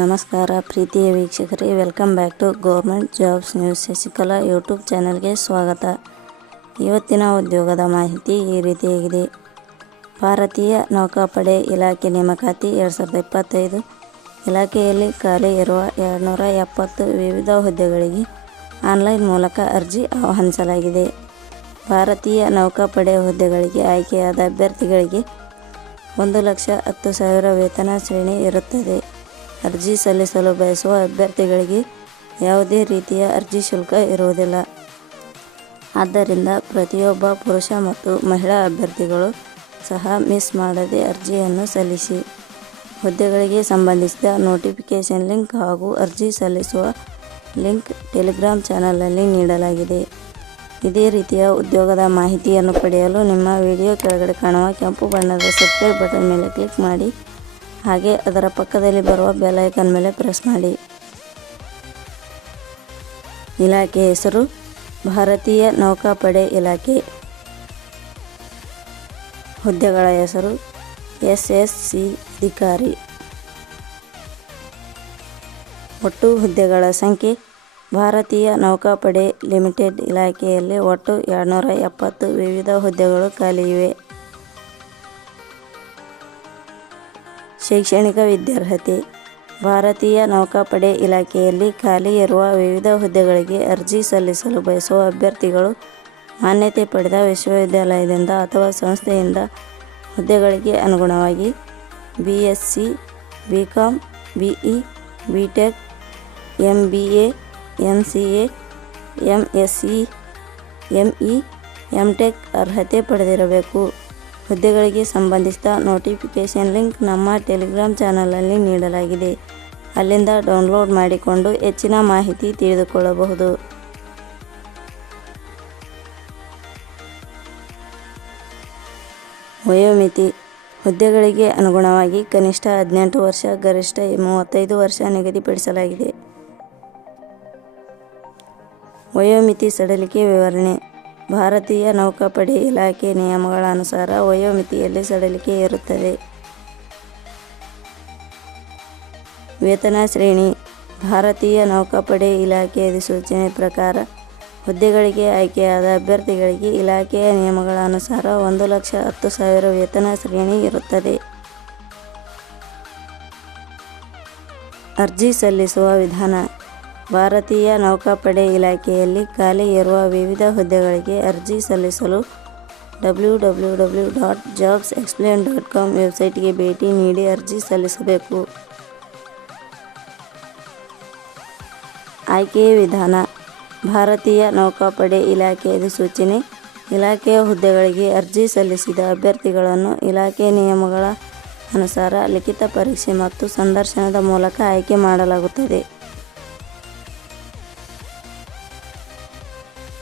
ನಮಸ್ಕಾರ ಪ್ರೀತಿಯ ವೀಕ್ಷಕರೇ welcome back to government jobs news Shashikala YouTube ಚಾನಲ್ಗೆ ಸ್ವಾಗತ. ಇವತ್ತಿನ ಉದ್ಯೋಗದ ಮಾಹಿತಿ ಈ ರೀತಿಯಾಗಿದೆ. ಭಾರತೀಯ ನೌಕಾಪಡೆ ಇಲಾಖೆ ನೇಮಕಾತಿ ಎರಡು ಸಾವಿರದ ಇಪ್ಪತ್ತೈದು ಇಲಾಖೆಯಲ್ಲಿ ಖಾಲಿ ಇರುವ ಎರಡುನೂರ ಎಪ್ಪತ್ತು ವಿವಿಧ ಹುದ್ದೆಗಳಿಗೆ ಆನ್ಲೈನ್ ಮೂಲಕ ಅರ್ಜಿ ಆಹ್ವಾನಿಸಲಾಗಿದೆ. ಭಾರತೀಯ ನೌಕಾಪಡೆ ಹುದ್ದೆಗಳಿಗೆ ಆಯ್ಕೆಯಾದ ಅಭ್ಯರ್ಥಿಗಳಿಗೆ ಒಂದು ಲಕ್ಷ ಹತ್ತು ಸಾವಿರ ವೇತನ ಶ್ರೇಣಿ ಇರುತ್ತದೆ. ಅರ್ಜಿ ಸಲ್ಲಿಸಲು ಬಯಸುವ ಅಭ್ಯರ್ಥಿಗಳಿಗೆ ಯಾವುದೇ ರೀತಿಯ ಅರ್ಜಿ ಶುಲ್ಕ ಇರುವುದಿಲ್ಲ. ಆದ್ದರಿಂದ ಪ್ರತಿಯೊಬ್ಬ ಪುರುಷ ಮತ್ತು ಮಹಿಳಾ ಅಭ್ಯರ್ಥಿಗಳು ಸಹ ಮಿಸ್ ಮಾಡದೆ ಅರ್ಜಿಯನ್ನು ಸಲ್ಲಿಸಿ. ಹುದ್ದೆಗಳಿಗೆ ಸಂಬಂಧಿಸಿದ ನೋಟಿಫಿಕೇಷನ್ ಲಿಂಕ್ ಹಾಗೂ ಅರ್ಜಿ ಸಲ್ಲಿಸುವ ಲಿಂಕ್ ಟೆಲಿಗ್ರಾಮ್ ಚಾನಲಲ್ಲಿ ನೀಡಲಾಗಿದೆ. ಇದೇ ರೀತಿಯ ಉದ್ಯೋಗದ ಮಾಹಿತಿಯನ್ನು ಪಡೆಯಲು ನಿಮ್ಮ ವಿಡಿಯೋ ಕೆಳಗಡೆ ಕಾಣುವ ಕೆಂಪು ಬಣ್ಣದ ಸಬ್ಸ್ಕ್ರೈಬ್ ಬಟನ್ ಮೇಲೆ ಕ್ಲಿಕ್ ಮಾಡಿ. ಹಾಗೆ ಅದರ ಪಕ್ಕದಲ್ಲಿ ಬರುವ ಬೆಲ್ ಮೇಲೆ ಪ್ರೆಸ್ ಮಾಡಿ. ಇಲಾಖೆ ಹೆಸರು, ಭಾರತೀಯ ನೌಕಾಪಡೆ ಇಲಾಖೆ. ಹುದ್ದೆಗಳ ಹೆಸರು, ಎಸ್ ಎಸ್ ಸಿ ಅಧಿಕಾರಿ. ಒಟ್ಟು ಹುದ್ದೆಗಳ ಸಂಖ್ಯೆ ಭಾರತೀಯ ನೌಕಾಪಡೆ ಲಿಮಿಟೆಡ್ ಇಲಾಖೆಯಲ್ಲಿ ಒಟ್ಟು ಎರಡುನೂರ ಎಪ್ಪತ್ತು ವಿವಿಧ ಹುದ್ದೆಗಳು ಖಾಲಿ ಇವೆ ಶೈಕ್ಷಣಿಕ ವಿದ್ಯಾರ್ಹತೆ. ಭಾರತೀಯ ನೌಕಾಪಡೆ ಇಲಾಖೆಯಲ್ಲಿ ಖಾಲಿ ಇರುವ ವಿವಿಧ ಹುದ್ದೆಗಳಿಗೆ ಅರ್ಜಿ ಸಲ್ಲಿಸಲು ಬಯಸುವ ಅಭ್ಯರ್ಥಿಗಳು ಮಾನ್ಯತೆ ಪಡೆದ ವಿಶ್ವವಿದ್ಯಾಲಯದಿಂದ ಅಥವಾ ಸಂಸ್ಥೆಯಿಂದ ಹುದ್ದೆಗಳಿಗೆ ಅನುಗುಣವಾಗಿ B S C, B com B E, B tech, M B A M C A M S C, M E, M tech ಅರ್ಹತೆ ಪಡೆದಿರಬೇಕು. ಹುದ್ದೆಗಳಿಗೆ ಸಂಬಂಧಿಸಿದ ನೋಟಿಫಿಕೇಷನ್ ಲಿಂಕ್ ನಮ್ಮ ಟೆಲಿಗ್ರಾಮ್ ಚಾನಲಲ್ಲಿ ನೀಡಲಾಗಿದೆ. ಅಲ್ಲಿಂದ ಡೌನ್ಲೋಡ್ ಮಾಡಿಕೊಂಡು ಹೆಚ್ಚಿನ ಮಾಹಿತಿ ತಿಳಿದುಕೊಳ್ಳಬಹುದು. ವಯೋಮಿತಿ. ಹುದ್ದೆಗಳಿಗೆ ಅನುಗುಣವಾಗಿ ಕನಿಷ್ಠ ಹದಿನೆಂಟು ವರ್ಷ, ಗರಿಷ್ಠ ಮೂವತ್ತೈದು ವರ್ಷ ನಿಗದಿಪಡಿಸಲಾಗಿದೆ. ವಯೋಮಿತಿ ಸಡಿಲಿಕೆ ವಿವರಣೆ. ಭಾರತೀಯ ನೌಕಾಪಡೆ ಇಲಾಖೆ ನಿಯಮಗಳ ಅನುಸಾರ ವಯೋಮಿತಿಯಲ್ಲಿ ಸಡಿಲಿಕೆ ಇರುತ್ತದೆ. ವೇತನ ಶ್ರೇಣಿ. ಭಾರತೀಯ ನೌಕಾಪಡೆ ಇಲಾಖೆ ಅಧಿಸೂಚನೆ ಪ್ರಕಾರ ಹುದ್ದೆಗಳಿಗೆ ಆಯ್ಕೆಯಾದ ಅಭ್ಯರ್ಥಿಗಳಿಗೆ ಇಲಾಖೆಯ ನಿಯಮಗಳ ಅನುಸಾರ ಒಂದು ಲಕ್ಷ ಹತ್ತು ಸಾವಿರ ವೇತನ ಶ್ರೇಣಿ ಇರುತ್ತದೆ. ಅರ್ಜಿ ಸಲ್ಲಿಸುವ ವಿಧಾನ. ಭಾರತೀಯ ನೌಕಾಪಡೆ ಇಲಾಖೆಯಲ್ಲಿ ಖಾಲಿ ಇರುವ ವಿವಿಧ ಹುದ್ದೆಗಳಿಗೆ ಅರ್ಜಿ ಸಲ್ಲಿಸಲು W W W dot jobs explain dot com ವೆಬ್ಸೈಟ್ಗೆ ಭೇಟಿ ನೀಡಿ ಅರ್ಜಿ ಸಲ್ಲಿಸಬೇಕು. ಆಯ್ಕೆ ವಿಧಾನ. ಭಾರತೀಯ ನೌಕಾಪಡೆ ಇಲಾಖೆ ಅಧಿಸೂಚನೆ. ಇಲಾಖೆಯ ಹುದ್ದೆಗಳಿಗೆ ಅರ್ಜಿ ಸಲ್ಲಿಸಿದ ಅಭ್ಯರ್ಥಿಗಳನ್ನು ಇಲಾಖೆ ನಿಯಮಗಳ ಅನುಸಾರ ಲಿಖಿತ ಪರೀಕ್ಷೆ ಮತ್ತು ಸಂದರ್ಶನದ ಮೂಲಕ ಆಯ್ಕೆ ಮಾಡಲಾಗುತ್ತದೆ.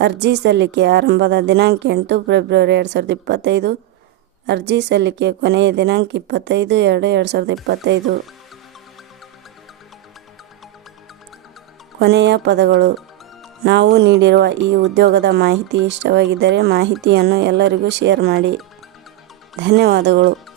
ಅರ್ಜಿ ಸಲ್ಲಿಕೆ ಆರಂಭದ ದಿನಾಂಕ ಎಂಟು ಫೆಬ್ರವರಿ ಎರಡು ಸಾವಿರದ ಇಪ್ಪತ್ತೈದು. ಅರ್ಜಿ ಸಲ್ಲಿಕೆ ಕೊನೆಯ ದಿನಾಂಕ ಇಪ್ಪತ್ತೈದು ಎರಡು ಎರಡು ಸಾವಿರದ ಇಪ್ಪತ್ತೈದು. ಕೊನೆಯ ಪದಗಳು. ನಾವು ನೀಡಿರುವ ಈ ಉದ್ಯೋಗದ ಮಾಹಿತಿ ಇಷ್ಟವಾಗಿದ್ದರೆ ಮಾಹಿತಿಯನ್ನು ಎಲ್ಲರಿಗೂ ಶೇರ್ ಮಾಡಿ. ಧನ್ಯವಾದಗಳು.